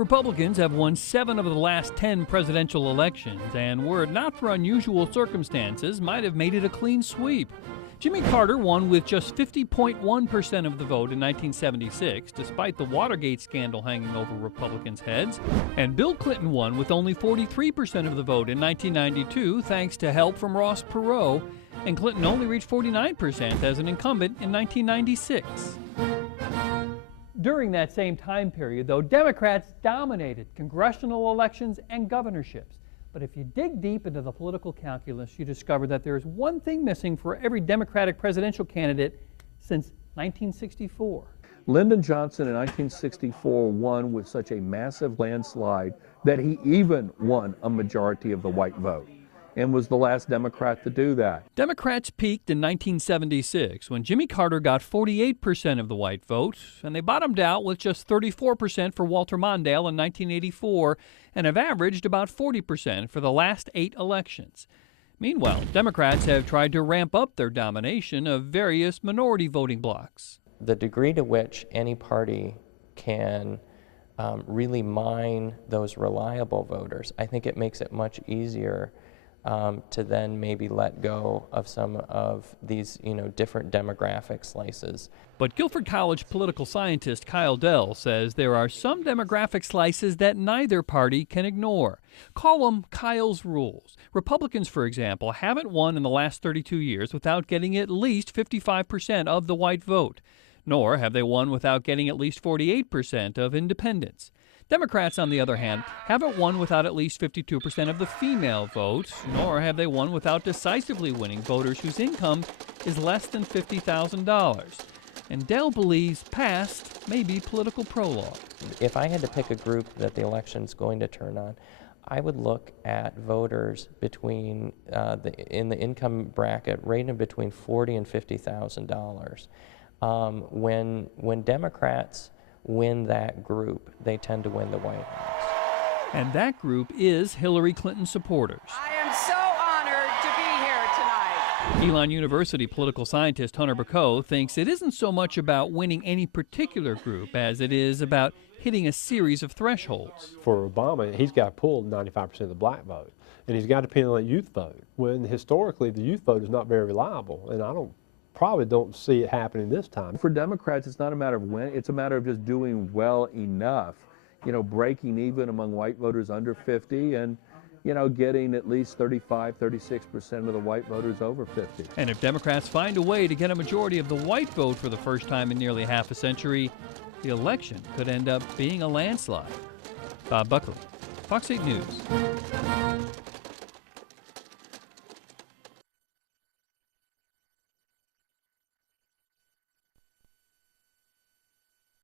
Republicans have won 7 of the last 10 presidential elections, and were it not for unusual circumstances, might have made it a clean sweep. Jimmy Carter won with just 50.1% of the vote in 1976, despite the Watergate scandal hanging over Republicans' heads. And Bill Clinton won with only 43% of the vote in 1992, thanks to help from Ross Perot. And Clinton only reached 49% as an incumbent in 1996. During that same time period, though, Democrats dominated congressional elections and governorships. But if you dig deep into the political calculus, you discover that there is one thing missing for every Democratic presidential candidate since 1964. Lyndon Johnson in 1964 won with such a massive landslide that he even won a majority of the white vote, and was the last Democrat to do that. Democrats peaked in 1976 when Jimmy Carter got 48% of the white vote, and they bottomed out with just 34% for Walter Mondale in 1984, and have averaged about 40% for the last 8 elections. Meanwhile, Democrats have tried to ramp up their domination of various minority voting blocs. The degree to which any party can really mine those reliable voters, I think it makes it much easier to then maybe let go of some of these, different demographic slices. But Guilford College political scientist Kyle Dell says there are some demographic slices that neither party can ignore. Call them Kyle's rules. Republicans, for example, haven't won in the last 32 years without getting at least 55% of the white vote, nor have they won without getting at least 48% of independents. Democrats, on the other hand, haven't won without at least 52% of the female vote, nor have they won without decisively winning voters whose income is less than $50,000. And Dell believes past may be political prologue. If I had to pick a group that the election's going to turn on, I would look at voters between in the income bracket ranging between $40,000 and $50,000. When Democrats win that group, they tend to win the White House. And that group is Hillary Clinton supporters. I am so honored to be here tonight. Elon University political scientist Hunter Bacow thinks it isn't so much about winning any particular group as it is about hitting a series of thresholds. For Obama, he's got to pull 95% of the black vote, and he's got to depend on the youth vote, when historically the youth vote is not very reliable, and I probably don't see it happening this time. For Democrats, it's not a matter of when, it's a matter of just doing well enough, breaking even among white voters under 50 and, getting at least 35, 36% of the white voters over 50. And if Democrats find a way to get a majority of the white vote for the first time in nearly half a century, the election could end up being a landslide. Bob Buckley, Fox 8 News.